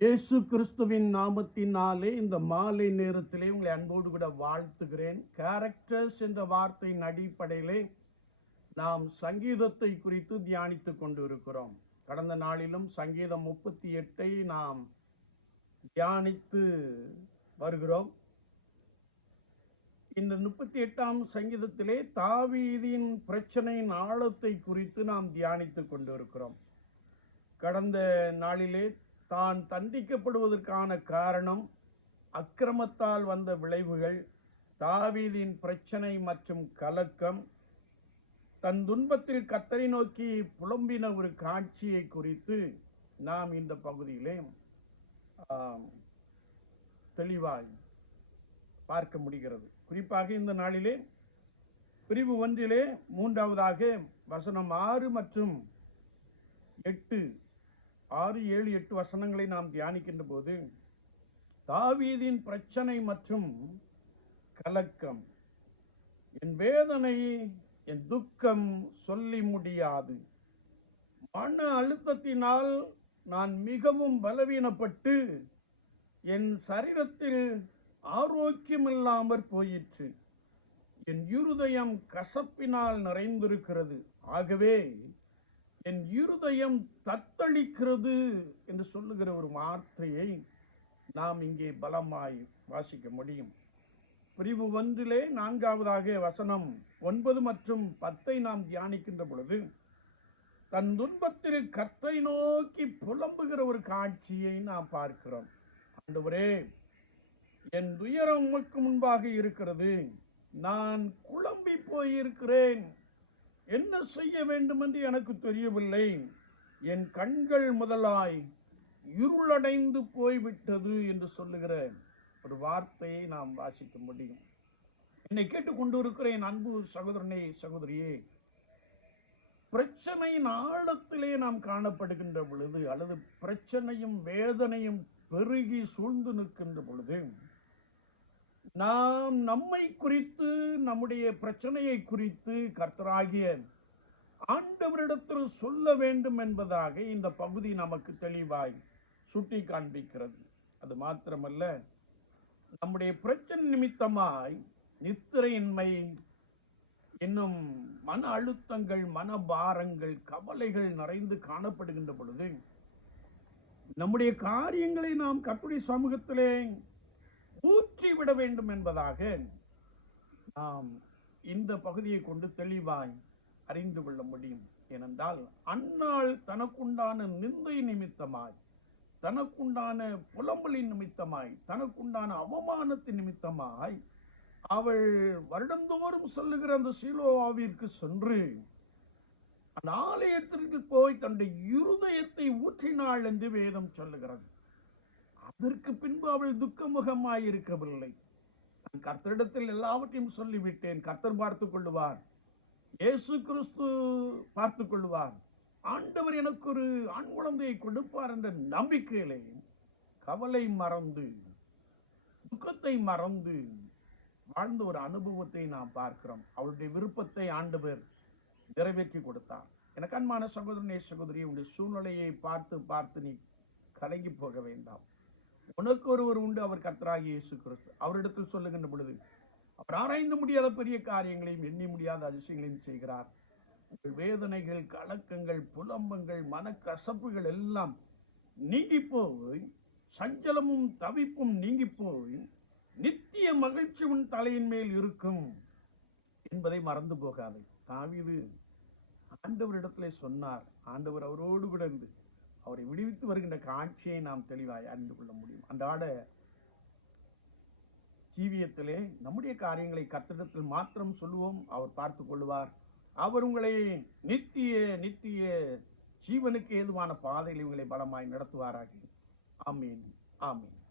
இயேசு கிறிஸ்துவின் நாமத்தினாலே இந்த மாலை நேரத்திலே உங்களை அன்போடு கூட வாழ்த்துகிறேன். கேரக்டர்ஸ் என்ற வார்த்தையின் அடிப்படையிலே நாம் சங்கீதத்தை குறித்து தியானித்துக் கொண்டு இருக்கிறோம் கடந்த நாளிலும் சங்கீதம் முப்பத்தி எட்டை நாம் தியானித்து வருகிறோம். இந்த முப்பத்தி எட்டாம் சங்கீதத்திலே தாவீதின் பிரச்சனையின் ஆழத்தை குறித்து நாம் தியானித்துக் கொண்டிருக்கிறோம். கடந்த நாளிலே தான் தண்டிக்கப்படுவதற்கான காரணம் அக்கிரமத்தால் வந்த விளைவுகள் தாவீதின் பிரச்சனை மற்றும் கலக்கம் தன் துன்பத்தில் கத்தரை நோக்கி புலம்பின ஒரு காட்சியை குறித்து நாம் இந்த பகுதியிலே தெளிவாக தெளிவாய் பார்க்க முடிகிறது. குறிப்பாக இந்த நாளிலே பிரிவு ஒன்றிலே மூன்றாவதாக வசனம் ஆறு மற்றும் எட்டு ஆறு ஏழு எட்டு வசனங்களை நாம் தியானிக்கின்ற போது தாவீதின் பிரச்சனை மற்றும் கலக்கம் என் வேதனை என் துக்கம் சொல்லி முடியாது. மன அழுத்தத்தினால் நான் மிகவும் பலவீனப்பட்டு என் சரீரத்தில் ஆரோக்கியமில்லாமற் போயிற்று. என் இருதயம் கசப்பினால் நிறைந்திருக்கிறது. ஆகவே என் இருதயம் தத்தளிக்கிறது என்று சொல்லுகிற ஒரு வார்த்தையை நாம் இங்கே பலமாய் வாசிக்க முடியும். பிரிவு ஒன்றிலே நான்காவதாக வசனம் ஒன்பது மற்றும் பத்தை நாம் தியானிக்கின்ற பொழுது தன் துன்பத்தில் கத்தை நோக்கி புலம்புகிற ஒரு காட்சியை நாம் பார்க்கிறோம். ஆண்டவரே என் துயரம் உமக்கு முன்பாக இருக்கிறது. நான் குழம்பி போயிருக்கிறேன். என்ன செய்ய வேண்டும் என்று எனக்கு தெரியவில்லை. என் கண்கள் முதலாய் இருளடைந்து போய்விட்டது என்று சொல்லுகிற ஒரு வார்த்தையை நாம் வாசிக்க முடியும். என்னை கேட்டுக்கொண்டு இருக்கிறேன் அன்பு சகோதரனே சகோதரியே. பிரச்சனையின் ஆழத்திலே நாம் காணப்படுகின்ற பொழுது அல்லது பிரச்சனையும் வேதனையும் பெருகி சூழ்ந்து நிற்கின்ற பொழுது நாம் நம்மை குறித்து நம்முடைய பிரச்சனையை குறித்து கர்த்தராகிய ஆண்டவரிடத்தில் சொல்ல வேண்டும் என்பதாக இந்த பகுதி நமக்கு தெளிவாய் சுட்டி காண்பிக்கிறது. அது மாத்திரமல்ல நம்முடைய பிரச்சனை நிமித்தமாய் நித்திரையின்மை என்னும் மன அழுத்தங்கள் மனபாரங்கள் கவலைகள் நிறைந்து காணப்படுகின்ற பொழுது நம்முடைய காரியங்களை நாம் கட்டுரை சமூகத்திலே ஊற்றிவிட வேண்டும் என்பதாக நாம் இந்த பகுதியை கொண்டு தெளிவாய் அறிந்து கொள்ள முடியும். ஏனென்றால் அந்நாள் தனக்குண்டான நிந்தை நிமித்தமாய் தனக்குண்டான புலம்பலின் நிமித்தமாய் தனக்குண்டான அவமானத்தின் நிமித்தமாய் அவள் வருடந்தோறும் சொல்லுகிற அந்த சீலோவாவிற்கு சென்று அந்த ஆலயத்திற்கு போய் தன்னுடைய இருதயத்தை ஊற்றினாள் என்று வேதம் சொல்லுகிறது. அதற்கு பின்பு அவள் துக்கமுகமாயிருக்கவில்லை. நான் கர்த்தரிடத்தில் எல்லாவற்றையும் சொல்லிவிட்டேன். கர்த்தர் பார்த்துக் கொள்ளுவார். இயேசு கிறிஸ்து பார்த்துக் கொள்வார் ஆண்டவர் எனக்கு ஒரு ஆண் குழந்தையை கொடுப்பார் என்ற நம்பிக்கையிலே கவலை மறந்து துக்கத்தை மறந்து வாழ்ந்த ஒரு அனுபவத்தை நாம் பார்க்கிறோம். அவளுடைய விருப்பத்தை ஆண்டவர் நிறைவேற்றி கொடுத்தார். எனக்கு அன்பான சகோதரனே சகோதரி உடைய சூழ்நிலையை பார்த்து பார்த்து நீ கலங்கி போக வேண்டாம். உனக்கு ஒருவர் உண்டு அவர் கர்த்தராகி இயேசு கிறிஸ்து அவரிடத்தில் சொல்லுகின்ற பொழுது அவர் ஆராய்ந்து முடியாத பெரிய காரியங்களையும் எண்ணி முடியாத அதிசயங்களையும் செய்கிறார். உங்கள் வேதனைகள் கலக்கங்கள் புலம்பங்கள் மனக்கசப்புகள் எல்லாம் நீங்கி போய் சஞ்சலமும் தவிப்பும் நீங்கி போய் நித்திய மகிழ்ச்சி உன் தலையின் மேல் இருக்கும் என்பதை மறந்து போகாதே. தாவிது ஆண்டவரிடத்திலே சொன்னார். ஆண்டவர் அவரோடு விடந்து அவரை விடுவித்து வருகின்ற காட்சியை நாம் தெளிவாய் அறிந்து கொள்ள முடியும். அந்த ஆட ஜீவியத்திலே நம்முடைய காரியங்களை கர்த்தரிடத்தில் மாத்திரம் சொல்லுவோம். அவர் பார்த்து கொள்வார் அவர் உங்களை நித்திய நித்திய ஜீவனுக்கு ஏதுவான பாதையில் உங்களை பலமாய் நடத்துவாராக. ஆமீன். ஆமீன்.